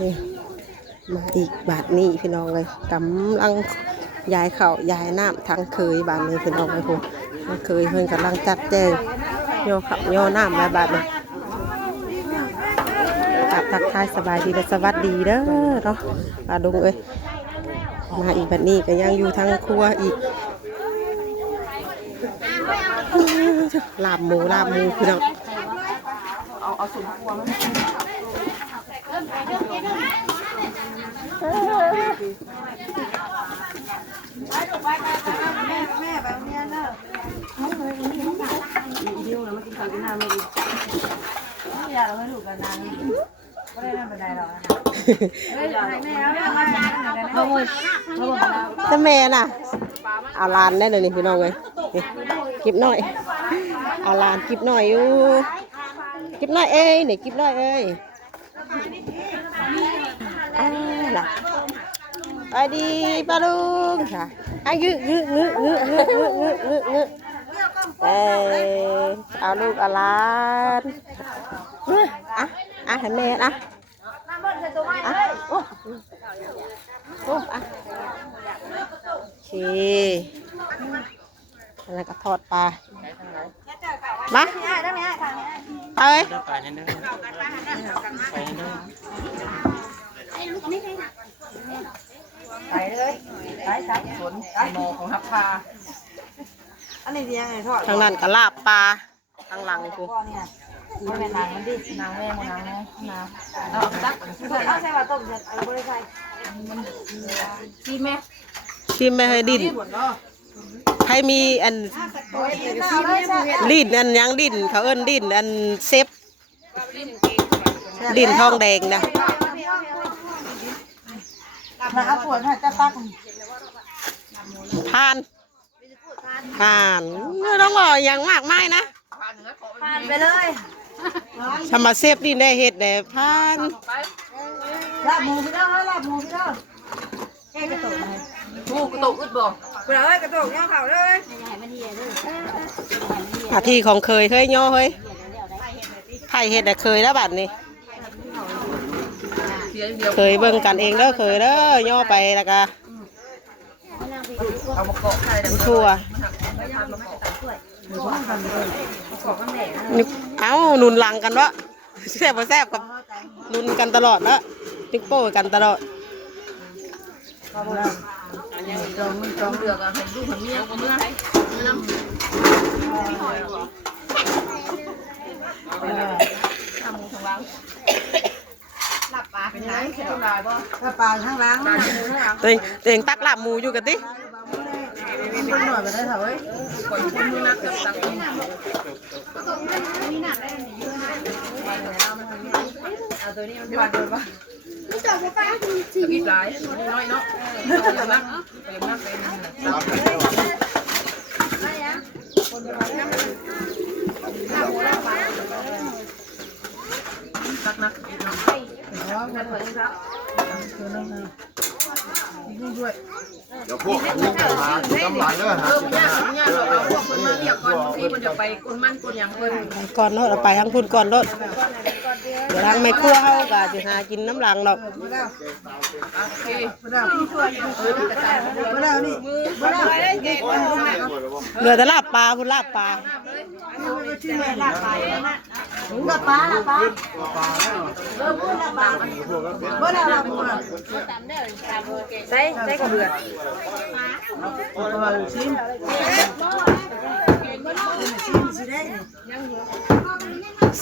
นี่มาอีกบาทนี้พี่น้องเลยกำลังยายเข่ายายน้ำทางเคยบาทนี้พี่น้องเลยผมเคยเพิ่นกำลังจัดแจงโยเขาโยน้ำมาบาทนี้ทักทายสบายดีและสวัสดีเด้อเนาะปลาดุงเอ้ยมาอีกบาทนี้ก็ยังอยู่ทางครัวอีกลาบหมูพี่น้องเอาสุ่มครัวแม่แบบนี้เนอะดิ้วแล้วมากินข้าวกินน้ำไม่ดีอยากเราให้ลูกกันนานก็ได้นั่งไปได้หรอกแต่แม่น่ะเอาลานได้เลยนี่พี่น้องเลยกิบหน่อยเอาลานกิบหน่อยอยู่กิบหน่อยเอ้ยนี่กิบหน่อยเอ้ยล่ะไปดีปลาลุงค่ะอายุงึเอาลูกเอาลานให้แม่โอเคแล้วก็ทอดปลามาเอาเลยไปเลยไปสายสวนโมของฮับพาอันนี้ยังไงทอดทางนั้นก็ลาบปลาทางหลังกูมันเป็นนางมันดินางแม่นางเอาจักเอาใส่ว่าต้มเอาบริษัทชิมไหมให้ดินให้มีอันดินอันยังดินเขาเอิ้นดินอันเซฟดินทองแดงนะเอาปวดหน่อยจะตักผ่านไม่ต้องรออย่างมากไม่นะผ่านไปเลยทำมาเซฟดินได้เห็ดได้ผ่านลาบหมูพี่เด้อลาบหมูพี่เด้อแค่กระตุกเลยหมูกระตุกอึดบ่เอ้ยกระตุกย่อเข่าเลยอาทีของเคยย่อเฮ้ยไผ่เห็ดแต่เคยแล้วบัดนี้เคยเบิ่งกันเองเด้อเคยเด้อย่อไปแล้วก็ชั่วเอาหนุนหลังกันวะแซ่บแซ่บกับหนุนกันตลอดแล้วติ๊กโป้กันตลอดจองเดือกอะให้ลูกเมียเมื่อทำมูทางล่างหลับปลาเป็นไงเข็ดลายบ่หลับปลาข้างล่างเต่งตักหลับหมูอยู่กันดิคนหน่อยไปได้เถอะเว้ยคนมือนักเกือบตักมีหนักได้เยอะนะเอาตัวนี้มันบาดโดนปะไม่จบไปป้าจีบหลายน้อยเนาะนักตักนักเดี๋ยวพวกนี้จะมาทำลายเรื่องเนี่ยเราพวกคนมาเรียกก่อนที่มันจะไปคนมันคนอย่างคนก่อนรถเราไปทั้งพุ่นก่อนรถเดี๋ยวทางไม่คั่วเขาก็จะหากินน้ำหลังดอกเหลือแต่ลาบปลาคุณลาบปลาใส่กระเบือ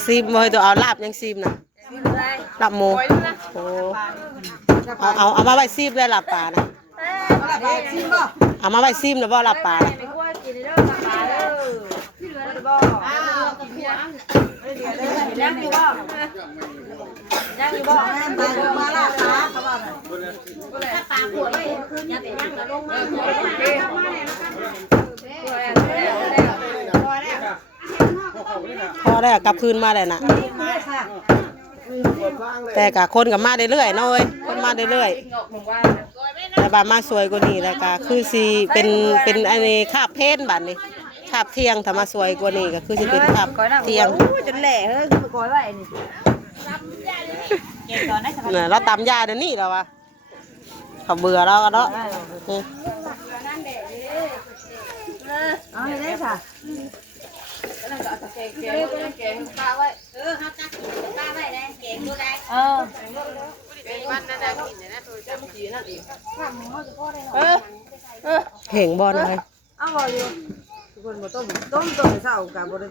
ซีมเลยตัวเอาลาบยังซีมนะลาบหมูโอ้เอามาไว้ซีมเลยลาบปลานะเอามาไว้ซีมนะบ่ลาบปลายังอยู่บ่มาลาบปลาเขาบอกถ้าปลาขวดเลยอย่าไปย่างแล้วลงมาพอได้กลับคืนมาเลยนะแต่กับคนกับมาเรื่อยๆเนาะเว้ยคนมาเรื่อยๆแต่บ้านมาสวยกว่านี้แล้วก็คือสีเป็นอันนี้คาบเพนบ้านนี้คาบเที่ยงถ้ามาสวยกว่านี้ก็คือจะเป็นคาบเที่ยงจนแหล่เฮ้ยคือก้อยไว้นี่ เนี่ยเราตำยาเดี๋ยวนี้แล้ววะเขาเบื่อเรากันเนาะ เอาให้ได้ค่ะ เห่งบอลเลย เอาบ่อยู่ทุกคนบ่ต้มตัวเช้ากับบ่ได้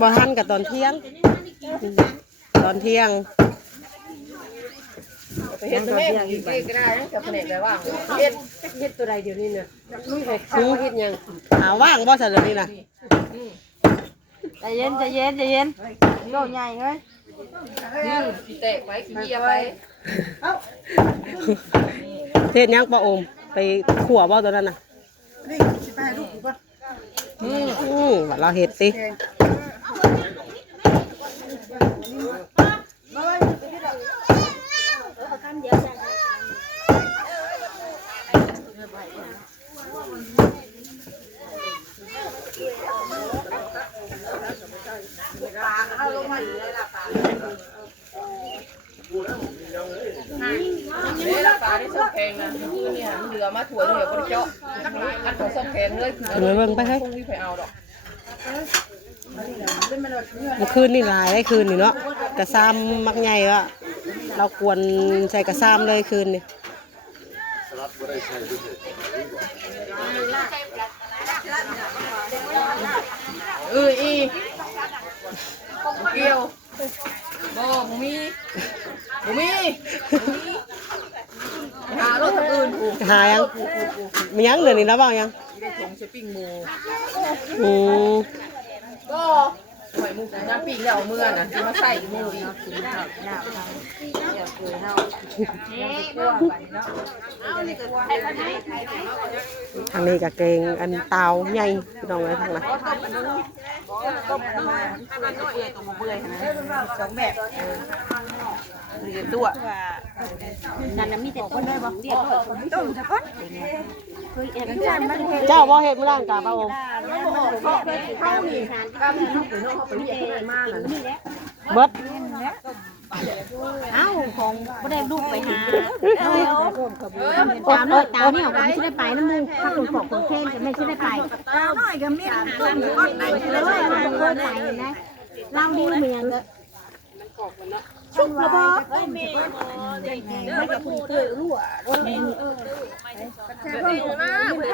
บอทันกับตอนเที่ยง ตอนเที่ยง เฮ็ดตัวเที่ยงอีกก็ได้กับแผนกได้ว่างเฮ็ดตัวใดเดี๋ยวนี้เนี่ยลุยให้ข้าวเฮ็ดยัง ว่างบ่เสร็จเลยนี่นะ ใจเย็นโตใหญ่เฮ้ย เทศยังปลาอมไปขั่วบ่ตัวนั้นน่ะว่าเราเห็ดสินี่ละปลาได้ส้มแข็งนะคือเนี่ยมันเหลือมาถั่วเหลือก็เจาะอันของส้มแข็งเลย เบิ่งไปให้ คงไม่ไปเอาดอก เมื่อคืนนี่หลายได้คืนนี่เนาะกระซ้ำมักใหญ่วะเรากวนใส่กระซ้ำเลยคืนนี่ สลัดบ่ได้ใส่ด้วย อีเกี่ยวบ่มีหารถทางอื่นกู หายังมียังเดี๋ยวนี้แล้วเปล่ายัง ได้ถุงช้อปปิ้งหมู อืม ก็หอยหมูน้ำปิ้งแล้วเมื่อน่ะจะมาใส่หมูอีก ทางนี้กับเกงอันเตาใหญ่พี่น้องเลยทางนั้น ต้มมาเปื่อยตัวเปื่อยนะสองแบบเรียนตัวนั่นน่ะมีแต่ต้นได้บ่เรียนต้นซะก่อนเคยเอ็นมันเฮ็ด เจ้าบ่เห็ดมื้อร่างกาป้าอม ข้าวนี่ก็มีลูกไปน้องเขาไปเรียกให้มาน่ะ เบิด เอ้าของบ่ได้ลูกไปหา ตามเลยตามนี่เขาไม่ได้ไปน้ำมูกถ้าคุณบอกคุณเพ่นจะไม่ได้ไป น้อยก็มีต้นก้อนไหนเลย นะเล่าดีเมียนเลยชุบระเบิด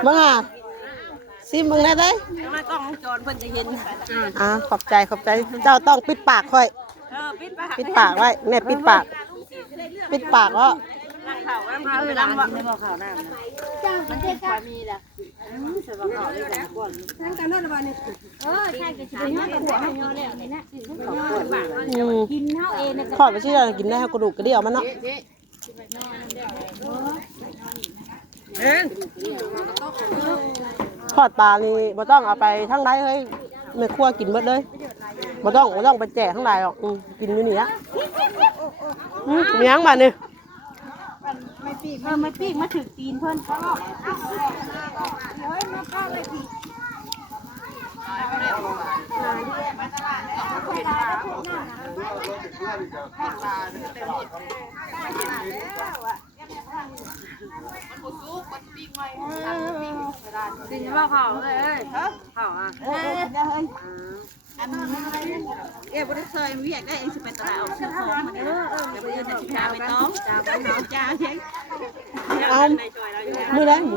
มาซิมึงได้ไหม กล้องจรเพิ่นจะเห็น ขอบใจเจ้าต้องปิดปากค่อยปิดปากไว้เนี่ยปิดปากว่า ข่าวมาเออลำว่าไม่บอกข่าวหน้ามันเทศข่าวมีแหละใส่บอกข่าวได้กันก่อนทั้งการนั่นวันนี้ใช่ก็จะเป็นหัวให้ยอแล้วนี่นะกินเท่าเองนะ ทอดไปที่เรากินได้กระดูกกระเดี่ยวมันเนาะทอดปลานี่บ่ต้องเอาไปทั้งไรเฮ้ยไม่คั่วกินเบิดเลยบ่ต้องไปแจกทั้งไรหรอกกินอยู่นี่ละมียังบ้านนี่ ไม่ปีกมาถึงตีนเพิ่น จริงว่าข่าวเลยข่าวอ่ะบ่ได้ซอยมีอยากได้เองสิไปตลาดเอาซื้อของมาเด้อเดี๋ยวไปยืนแต่สิพาไปน้องจ้าไปน้องจ้าเฮ็ด เอามือแรงบุ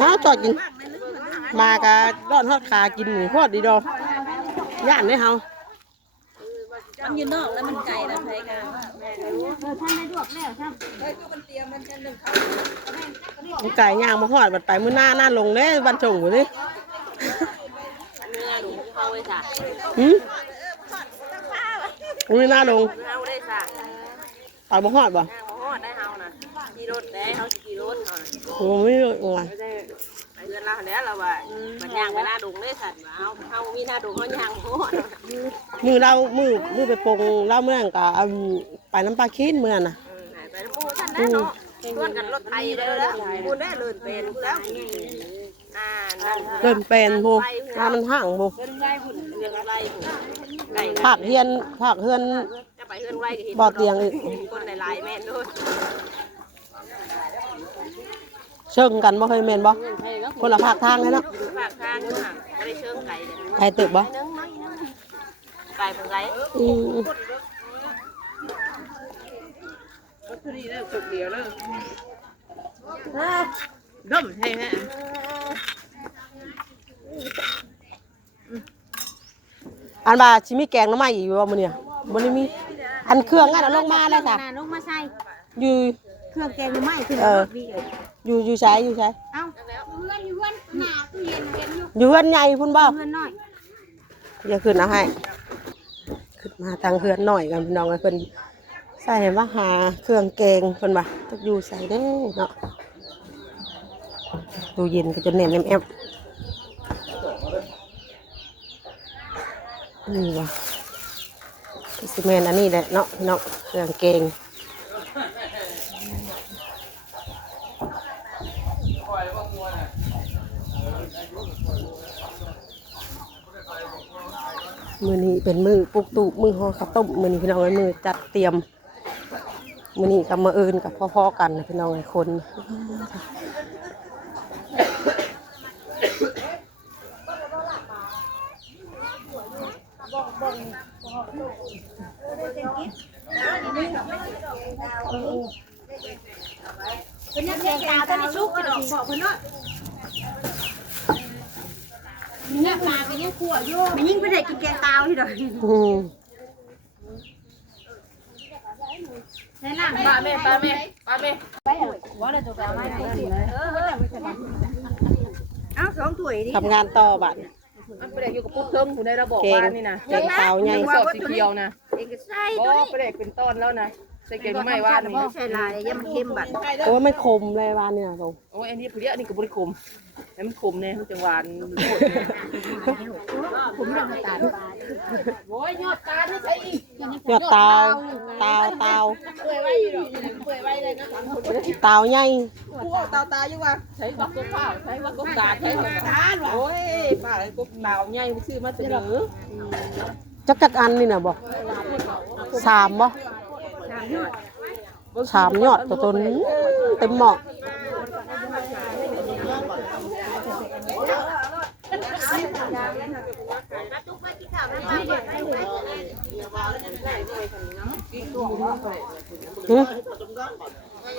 น้าจอดกินมากะร้อนทอดขากินหมูทอดดีดอย่านได้เฮา มันอยู่นอกแล้วมันไกลแล้วไผกัน ไก่ย่างมาทอดบัดไปมื้อหน้าลงเด้บ้านจงอยู่ดิ เนื้อหนูเฮาเลยจ้ะ มื้อหน้าลง เฮาได้จ้ะ ต่อยบ่ฮอดบ่ ฮอดได้เฮานะขี่รถได้เฮาสิขี่รถเฮา โอ้ไม่รู้ว่า ไปเงินเราแล้วเราว่ามันย่างไปหน้าดงเลยสัตว์เฮามีหน้าดงเฮาย่างฮอด มือเรามือไปปงเราเมื่อนั้นก็ไปน้ำปลาคีนเมื่อน่ะ ไปน้ำมูท่านได้เนาะ ชวนกันรถไทยเลยแล้วคุณได้เลื่อนเป็นแล้วนั่น เริ่มเป็นผู้มามันห่างผู้ เลื่อนไล่หุ่นเลื่อนไล่หุ่นไก่ ภาคเฮือน จะไปเลื่อนไล่ก็เห็น บ่อเตียงอีก คนหลายๆแม่นด้วย เชิงกันบ่เคยแม่นบ่คนละภาคทางเลยเนาะ ฝากทางอยู่ห่างไม่ได้เชิงไก่เลย ไกลตึกบ่ นึงไก่เป็นไก่ อืม ร่มใช่ไหม อันว่าสิมีแกงหน่อไม้อีกบ่มื้อเนี่ยบ่ได้มีอันเครื่องอันน่ะลงมาแล้วจ้ะ ลงมาใส่ อยู่ เครื่องแกงหรือไม่คือ อยู่ใช้ เอ้าเพื่อนอยู่เพื่อนหนาตู้เย็นเย็นอยู่ อยู่เฮือนใหญ่พุ่นบ่ เพื่อนน้อย อย่าขึ้นเอาให้ขึ้นมาทางเฮือนหน่อยกันพี่น้องเพิ่นใส่ว่าหาเครื่องแกงเพิ่นว่าจักอยู่ใส่เด้เนาะตู้เย็นก็จะแน่นแอมๆนี่ว่ะสิแม่นอันนี้แหละเนาะพี่น้องเครื่องแกงมื้อนี้เป็นมื้อปลุกตุมื้อห่อข้าวต้มมื้อนี้พี่น้องเอ้ยมื้อจัดเตรียมมื้อนี้กับมื้ออื่นกับพ่อๆกันนะพี่น้องหลายคนเป็นยังแกงตาตอนนี้ชุกกระดอกบอกเพื่อนว่าเนี่ยปลาเป็นยังขวดโยมันยิ่งไปได้กินแกงตาที่ดอกในหลังปลาเม่เอ้า2 ถ้วยดิ ทำงานต่อบัด มันประเด็กอยู่กับปุ๊บเพิ่มอยู่ในระบบ แกง บ้านนี่นะ แกงเตาใหญ่ สอบสีเขียวนะ เองก็ใส่ ก็ประเด็กเป็นต้นแล้วนะใส่เกงไม่ว่านี่ ใส่ลายยังมันเค็มบัด โอ้ยไม่คมเลยบ้านนี่นะผม โอ้ยอันนี้ผู้เลี้ยนี่ก็บริคมแล้วมันคมเนี่ยมันจังหวาน ผมเรื่องตาโอ้ยยอดตาที่ใส่อีก ยอดเตาเปื่อยไว้อยู่เปื่อยไว้เลยนะ เตาใหญ่ ผู้ตาอยู่ว่าใช้บักกุ๊กข้าวใช้บักกุ๊กตาใช้บักตาโอ้ยป้ากุ๊กเตาใหญ่ชื่อมาเสนอ จักอันนี่นะบอก3บ่3 ยอดตัวนี้เต็มหม้อ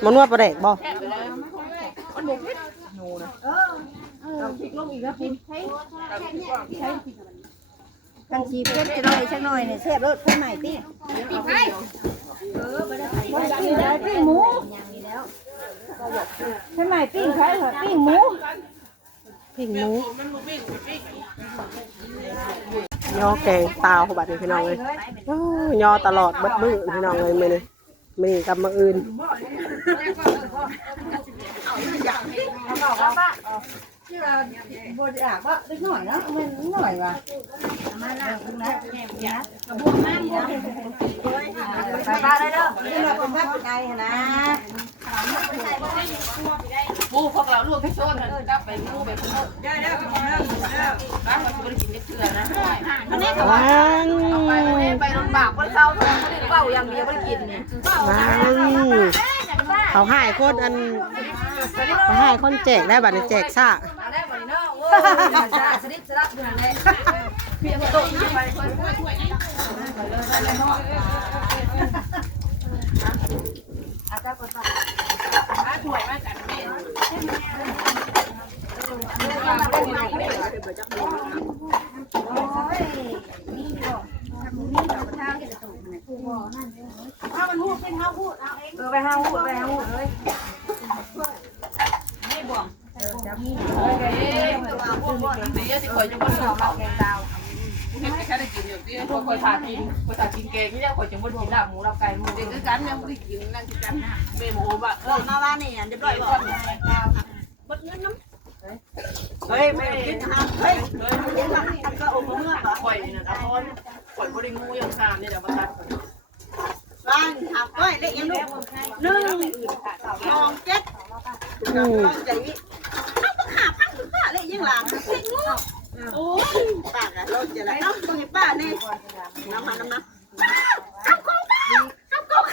มันว่าปลาแดกบ่ กันชีเผ็ดจะหน่อยชักหน่อยเนี่ยแซ่บรสเพิ่มใหม่ติปีไข่ปิ้งหมูเพิ่มใหม่ปิ้งไข่เหรอปิ้งหมู ปิ้งหมูย่อแกงเตาบัดนี้พี่น้องเลยย่อตลอดเบิดมื้อพี่น้องเลยมื้อนี้กับมื้ออื่น ที่เราบดอยากว่าเล็กหน่อยเนาะมันหน่อยว่ะมาล่างนะกระบวงมากไปบ้านได้เด้อนี่เราเป็นบ้านไกลนะ ปูพวกเราลวกให้โซนกันกลับไปปูไปปูได้บ้านเราจะบริกินได้เชื่อนะ ว้าน ไปลำบากคนเศร้าเฝ้าอย่างเดียวบริกินเนี่ย ว้านเขาให้คนอันเขาให้คนแจกได้บัดนี้แจกซ่า ได้บ่นี่เนาะโอ้ยสนิทสลับอยู่นั่นแหละเพียงตกไปช่วยอาจารย์ก็ต้องมาช่วยมากันแม่ถ้ามันพูดเป็นเฮาพูดเอาเองไปเฮาพูดเลยไม่บ่วงจะมีตัวพวกนี้สิคอยจะบ่ชอบแกงดาวเฮ็ดให้ฉันได้กินอยู่ที่คอยทานกินแกงนี่คอยจะบ่กินลาบหมูลาบไก่มื้อนี้คือกันยังบ่ได้กินนั่นคือกันแม่หมูบ่มาบ้านนี่เรียบร้อยบ่ บ่เงินน้ำ เฮ้ยไม่กินห้ามเฮ้ยก็อมเมื่อ ข่อยนี่นะตอนข่อยบ่ได้งูยังหามนี่แหละบ่ทัน บ้านเอา ก้อยเล็กยังลูก1 2 7ใจวิเอาก็ขาพังหรือขาเล็กยังหลังเล็กงูโอ้ยป้าอะรถจะไหนเอ้าตรงนี้ป้านี่น้ำมาเอาของป้าเอาของ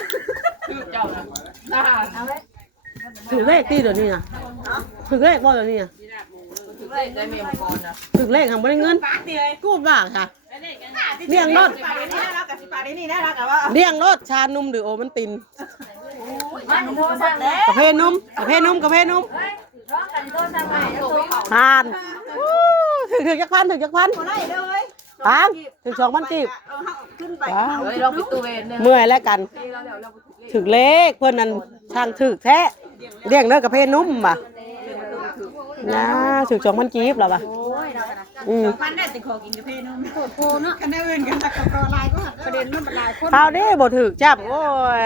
ถึงเลขที่เดี๋ยวนี้นะถึงเลขบ่เดี๋ยวนี้นะถึงเลขทำไม่ได้เงินกูบ้าค่ะเลี้ยงรถเลี้ยงรถชานุ่มหรือโอมันตินกาแฟนุ่มทานถึงจักพันตังถึง2,000 กีบเมื่อยแล้วกันถึงเลขเพื่อนนั้นช่างถึกแท้เลี้ยงเนื้อกาแฟนุ่มป่ะนะถึง2,000 กีบหรอป่ะ2,000ได้แต่ขอกินกาแฟนมโคเนาะคันได้อื่นกันตะกอลายก็ประเด็นมันหลายคนคราวนี้บ่ถึกจับโอ้ย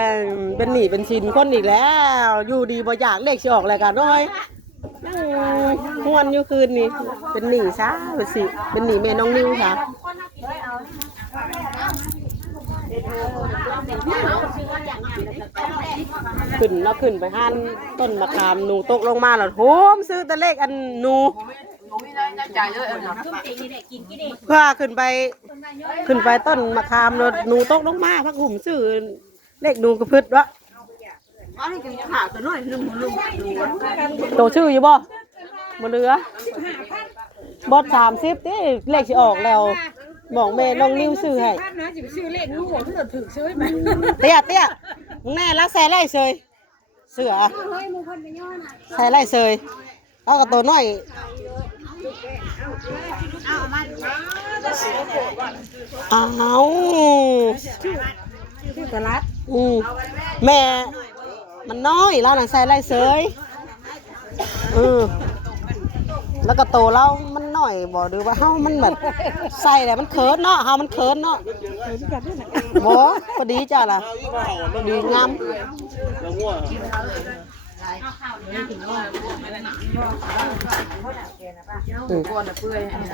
เป็นหนี้เป็นสินคนอีกแล้วอยู่ดีบ่อยากเลขสิออกแล้วกันน้อยม่วนอยู่คืนนี้เป็นหนี้ซะสิเป็นหนี้แม่น้องนิวค่ะขึ้นไปห้านต้นมะขามหนูตกลงมาแล้วโหมซื้อแต่เลขอันหนูเพื่อขึ้นไปต้นมะขามแล้วหนูตกลงมาพักหุ่มซื้อเลขหนูกระพึดวะโตชื่ออยู่บ่เหลือบอส30ที่เลขสิออกแล้วบอกแม่น้องนิ้วซื้อให้เตี้ยมึงแน่รักใส่ไล่เซยเสือใส่ไล่เซยเอากับตัวน้อยเอาแม่มันน้อยเราหนังใส่ไล่เซยแล้วก็โตเรามันหน่อยบ่ดูว่าเฮามันแบบใส่แต่มันเขินเนาะเฮามันเขินเนาะบ่พอดีจ้ะล่ะพอดีงาม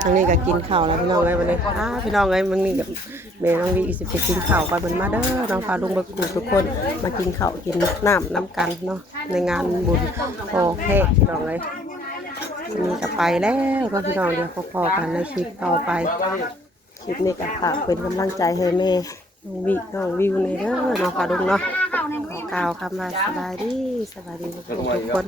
ทางนี้ก็กินข้าวแล้วพี่น้องเอ้ยวันนี้พี่น้องเอ้ยมันนี่กับแม่น้องวีสิไปกินข้าวกันมันมาเด้อน้องพาลุงเบิกกูทุกคนมากินข้าวกินน้ำกันเนาะในงานบุญพอแค่พี่น้องเอ้ยนี่ก็ไปแล้วก็พี่น้องเดี๋ยวพอกันในคลิปต่อไปคลิปนี้ก็ฝากเป็นกำลังใจให้แม่น้องวิวในเด้อน้องพาลุงเนาะขอกล่าวคำว่าสบายดีทุกคน